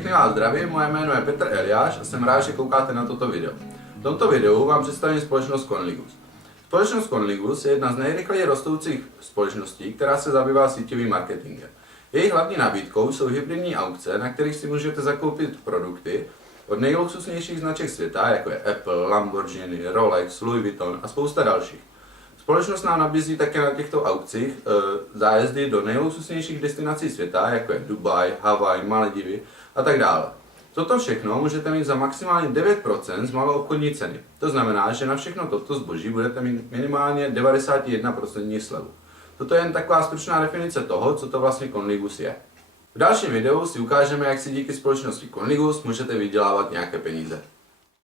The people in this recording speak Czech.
Všechny vás zdravím, moje jméno je Petr Eliáš a jsem rád, že koukáte na toto video. V tomto videu vám představím společnost Conligus. Společnost Conligus je jedna z nejrychleji rostoucích společností, která se zabývá síťovým marketingem. Jejich hlavní nabídkou jsou hybridní aukce, na kterých si můžete zakoupit produkty od nejluxusnějších značek světa, jako je Apple, Lamborghini, Rolex, Louis Vuitton a spousta dalších. Společnost nám nabízí také na těchto aukcích zájezdy do nejluxusnějších destinací světa, jako je Dubaj, Havaj, Maledivy a tak dále. Toto všechno můžete mít za maximálně 9% z maloobchodní ceny. To znamená, že na všechno toto zboží budete mít minimálně 91% slevu. Toto je jen taková stručná definice toho, co to vlastně Conligus je. V dalším videu si ukážeme, jak si díky společnosti Conligus můžete vydělávat nějaké peníze.